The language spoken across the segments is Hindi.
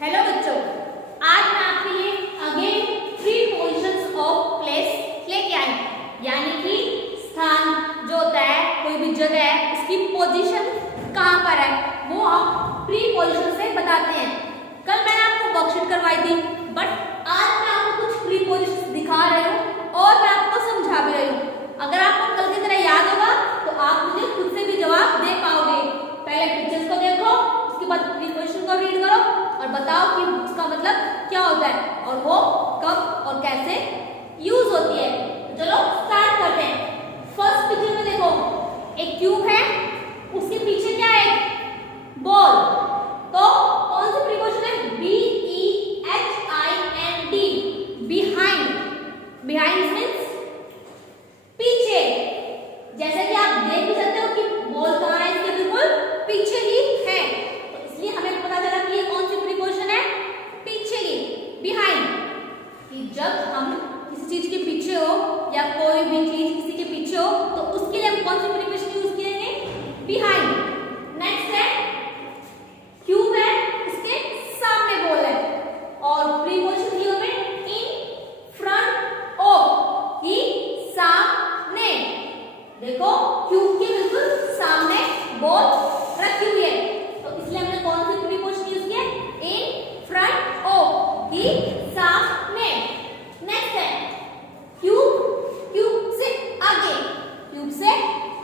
हेलो बच्चों, आज मैं आपके लिए again three positions of place लेके आई, यानी कि स्थान जो होता है, कोई भी जगह है उसकी पोजीशन कहाँ पर है वो हम प्री पोजीशन से बताते हैं। कल मैंने आपको वर्कशीट करवाई थी, बट आज मैं आपको कुछ प्री पोजीशन दिखा रही हूँ और मैं आपको समझा भी रही हूँ। अगर आपको कल की तरह याद होगा तो आप मुझे खुद से भी जवाब दे पाओगे। पहले पिक्चर्स को देखो, उसके बाद प्री पोजीशन को रीड करो और बताओ कि उसका मतलब क्या होता है और वो कब और कैसे यूज होती है। तो चलो स्टार्ट करते हैं। फर्स्ट पिक्चर में देखो, एक ट्यूब है, उसके पीछे क्या है? बॉल। तो कौन सी प्रीपोजिशन है? BEHIND, behind. बिहाइंड मींस पीछे। जैसे कि आप देख भी सकते हो कि बॉल कहाँ है, इसके बिल्कुल पीछे ही है, तो इसलिए हमें पता चला कि ये कौन सी प्रीपोजिशन है? पीछे की, बिहाइंड। कि जब हम किसी चीज के पीछे हो या कोई भी चीज किसी के पीछे हो तो उसके लिए हम कौन सी प्रीपोजिशन यूज करेंगे? बिहाइंड। नेक्स्ट है क्यूब है, इसके सामने बॉल है और प्रीपोजिशन दी हमें इन फ्रंट ऑफ, ही सामने। देखो क्यूब के बिल्कुल सामने बॉल रखी हुई है, तो इसलिए हमने कौन सी प्रीपोजिशन यूज किया? इन फ्रंट ऑफ, ही सामने। नेक्स्ट है क्यूब, क्यूब से आगे, क्यूब से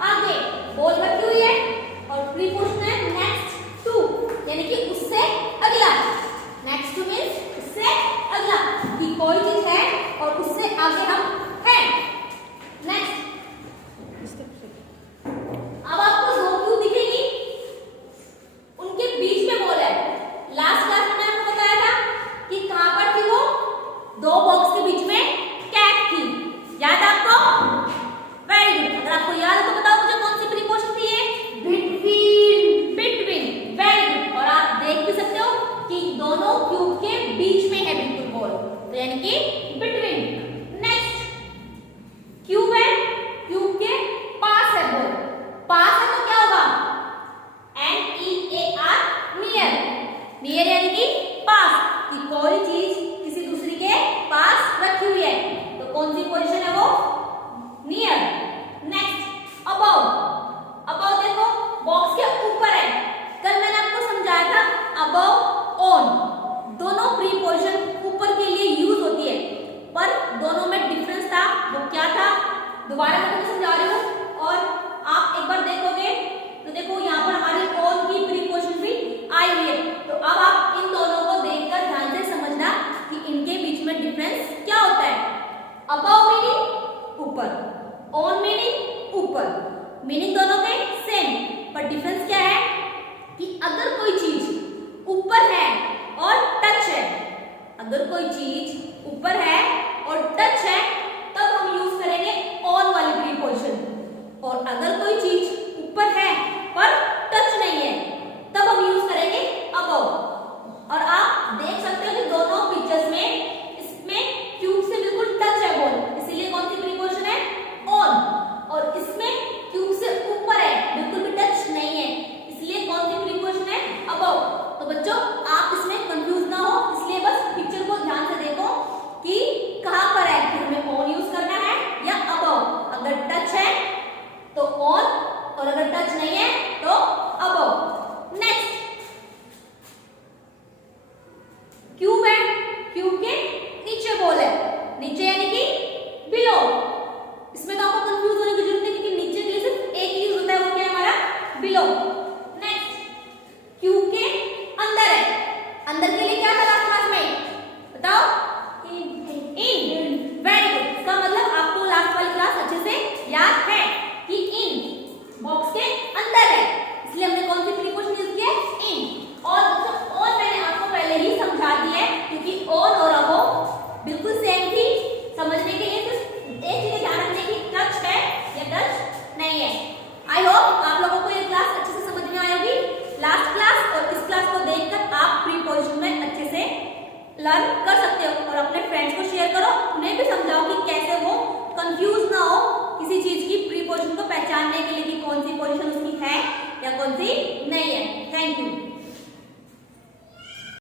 आगे बॉल रखी हुई है और प्रीपोजिशन है नेक्स्ट टू, यानी कि उससे अगला। नेक्स्ट टू मींस उससे अगला, कि कोई चीज है और उससे आगे हम हैं। नेक्स्ट, अब आपको दो क्यूब दिखेगी, उनके बीच में बॉल है। लास्ट क्लास में आपको बताया था कि कहां पर थी वो? दो बॉक्स के बीच में कैट थी, याद है आपको? Very good. अगर आपको याद है तो बताओ मुझे कौन सी प्रीपोजिशन थी ये? Between, between. Very good. और आप देख भी सकते हो कि दोनों क्यूब के बीच में है बिल्कुल बॉल, तो यानी कि बिटवीन। नेक्स्ट क्यूब है, क्यूब के पास है बॉल। पास है तो क्या होगा? NEAR, near. नियर यानी कि पास, कि कोई चीज किसी दूसरी के पास रखी हुई है, तो कौन सी पोजीशन है वो? नियर। Next above. अबव देखो बॉक्स के ऊपर है। कल मैंने आपको समझाया था अबव, ऑन, दोनों प्रीपोजिशन ऊपर के लिए यूज होती है, पर दोनों में डिफरेंस था। वो क्या था? दोबारा मैं तुम्हें समझा रही हूँ और आप एक बार देखोगे तो देखो यहाँ पर हमारी ऑन की प्रीपोजिशन भी आई हुई है। तो अब आप इन दोनों को देखकर ध्यान से समझना कि इनके बीच में डिफरेंस क्या होता है। अबव मीनिंग ऊपर, ऑन मीनिंग ऊपर, मीनिंग दोनों के सेम, पर डिफरेंस क्या है कि अगर कोई चीज ऊपर है और टच है, अगर कोई चीज ऊपर है और टच है तब हम यूज करेंगे ऑन वाली प्रीपोजिशन, और अगर कोई चीज ऊपर है पर टच नहीं है तब हम यूज करेंगे अबव। और आप देख सकते हो कि दोनों पिक्चर्स में इसमें क्यूब से बिल्कुल टच है बॉल, इसीलिए कौन सी प्रीपोजिशन है? ऑन। और इसमें क्यूब से ऊपर है, बिल्कुल भी टच नहीं है, इसलिए कौन सी प्रीपोजिशन है? अबव। तो बच्चों आप इसमें कंफ्यूज ना हो, इसलिए बस पिक्चर को ध्यान से देखो कि कहां पर है कि हमें ऑन यूज करना है या अबव। अगर टच है तो ऑन और अगर टच नहीं है तो अबव। नेक्स्ट क्यूब है, क्यूब के नीचे बॉल है, नीचे यानी कि बिलो। इसमें तो आपको कंफ्यूज होने की जरूरत नहीं, क्योंकि नीचे के लिए सिर्फ एक ही यूज होता है, वो क्या है हमारा? बिलो। नेक्स्ट क्यूब के अंदर है, अंदर के लिए क्या था लास्ट क्लास में? बताओ। इन। Very good. इसका मतलब आपको लास्ट वाली क्लास अच्छे से याद है कि इन बॉक्स के अंदर है, इसलिए हमने कौन सी प्रीपोजिशन यूज की है? इन। और ऑन मैंने आपको पहले ही समझा दिया है, क्योंकि ऑन और अबव बिल्कुल सेम थी। समझने के लिए सिर्फ एक चीज ध्यान रखने की, टच है या टच नहीं है। आई होप आप लोगों को ये क्लास अच्छे से समझ में आई होगी। लास्ट क्लास और इस क्लास को देखकर आप प्रीपोजिशन में अच्छे से लर्न कर सकते हो और अपने फ्रेंड्स को शेयर करो, उन्हें भी समझाओ कि कैसे वो कंफ्यूज ना हो किसी चीज की प्रीपोजिशन को पहचानने के लिए कि कौन सी पोजीशन उसकी है या कौन सी नहीं है।